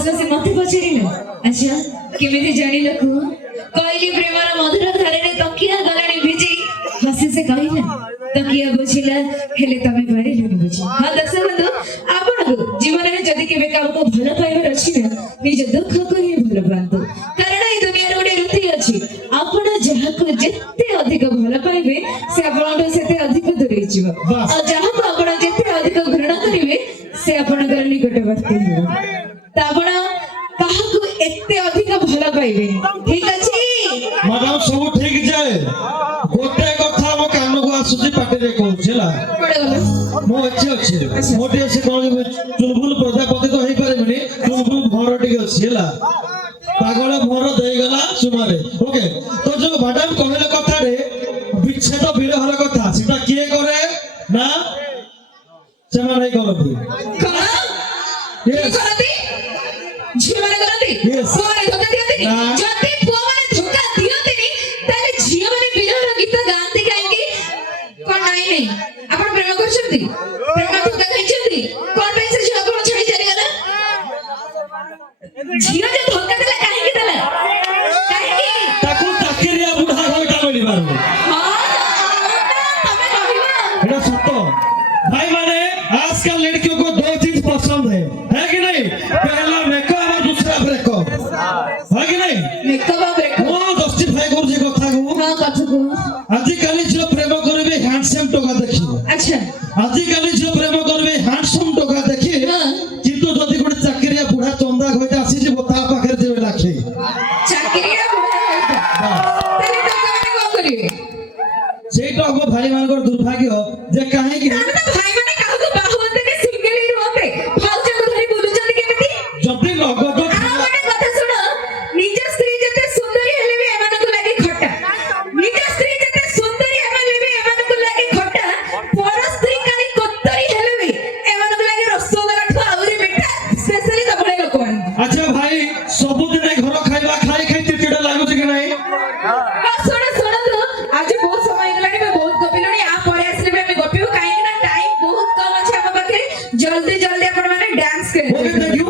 हस हसी मते पचारिल अच्छा केमिति जानिल को कहली प्रेमर मधुर धारे रे तकिया गलाणी भिजी हसी से कहला तकिया बुझिला हेले तमे पारिल बुझी हां दर्शक बंधु आपण जीवन में जदि केबे काम को भलो पाइबार अछि ना निज दुख को ही भलो पांतु कारण ए दुनिया रे ओडे रीति अछि आपण जहा को जत्ते अधिक भलो पाइबे से आपण सेते अधिक दूरे जीव और जहा को आपण जत्ते अधिक घृणा करिवे से आपण कर निकटवर्ती हो त आपण काहा को एत्ते अधिक भलो पाइबे ठीक अछि madam सब ठीक जाए गोटे कथा मो कान को आसुची पाटे रे कहछला मो अछि मोटे से कोन चुलबुल प्रजापति तो हेई पारे मनी चुलबुल भर टिक अछि हला पागल भर देई गला सुमारे ओके तो जो मैडम कहले कथा रे विच्छेद विरहर कथा सेटा किए करे ना से माने करती कला Yes. करती झियो माने करती Yes. कोने धोखा दियते ना। जति पुआ माने धोखा दियते नी ताले झियो माने विरहर गीत गांती काहेकि कोन नाही नाही आपण प्रेम करछंती प्रेम धोखा खाइछंती कोन पे से झियो कोन छाई चली गला झियो जे धोखा देला काहेकि देला काहेकि ताकू चाकरिया बुढ़ा होइटा मिली बारबो हां तमे कहिबा एटा सत्य भाई माने आजकल लड़कियों को दो चीज पसंद है कि नहीं पहला मेकअप और दूसरा ब्रेकअप है कि नहीं मेकअप ब्रेक वो जस्टिफाई कर जे कथा को हां कथा को आजि काली जो प्रेम करबे हैंडसम टोका देखी अच्छा आजि काली जो प्रेम करबे हैंडसम टोका देखी हां किंतु जदी गोटे चाकरिया बुढ़ा चंदा होइता आसी जे ता पाखर जे लाखे चाकरिया बुढ़ा होइता तने टका माने कोन करिवे सेटा हम भाई मानकर दुर्भाग्य जे काहे कि ଆମେ ତ ଭାଇ ମାନେ କାହାକୁ ବାହୁବନ୍ତିନି ସିଙ୍ଗଲ ହିଁ ରୁହନ୍ତେ ଭାଉଜକୁ ଧରି ବୁଲୁଛନ୍ତି କେମିତି जदी नगद ଆଉ ଗୋଟେ କଥା ଶୁଣ ନିଜ ସ୍ତ୍ରୀ ଯେତେ ସୁନ୍ଦରୀ ହେଲେ ବି ଏମାନଙ୍କୁ ଲାଗେ ଖଟା ନିଜ ସ୍ତ୍ରୀ ଯେତେ ସୁନ୍ଦରୀ ହେଲେ ବି ଏମାନଙ୍କୁ ଲାଗେ ଖଟା ପର ସ୍ତ୍ରୀ କାଲି କୋତରୀ ହେଲେ ବି ଏମାନଙ୍କୁ ଲାଗେ ରସଗୋଲାଠୁ ଆହୁରି ମିଠା ସ୍ପେଶାଲି ତମଳେ ଲୋକମାନଙ୍କୁ अच्छा भाई सबुदिन घर खाइबा खाई खाई चिड़चिड़ा लागुच कि नहीं ଶୁଣ ଶୁଣନ୍ତୁ ଆଜି ବହୁତ ସମୟ ହେଇଗଲାଣି ଆମେ ବହୁତ ଗପିଲୁଣି ଆ ପରେ ଆସିଲେ ବି ଆମେ ଗପିବୁ କାହିଁକି ନା ଟାଇମ ବହୁତ କମ ଅଛି ଆମ ପାଖରେ ଜଲ୍ଦି ଜଲ୍ଦି ଆପଣ ମାନେ ଡ୍ୟାନ୍ସ ओके କରିବେ थैंक यू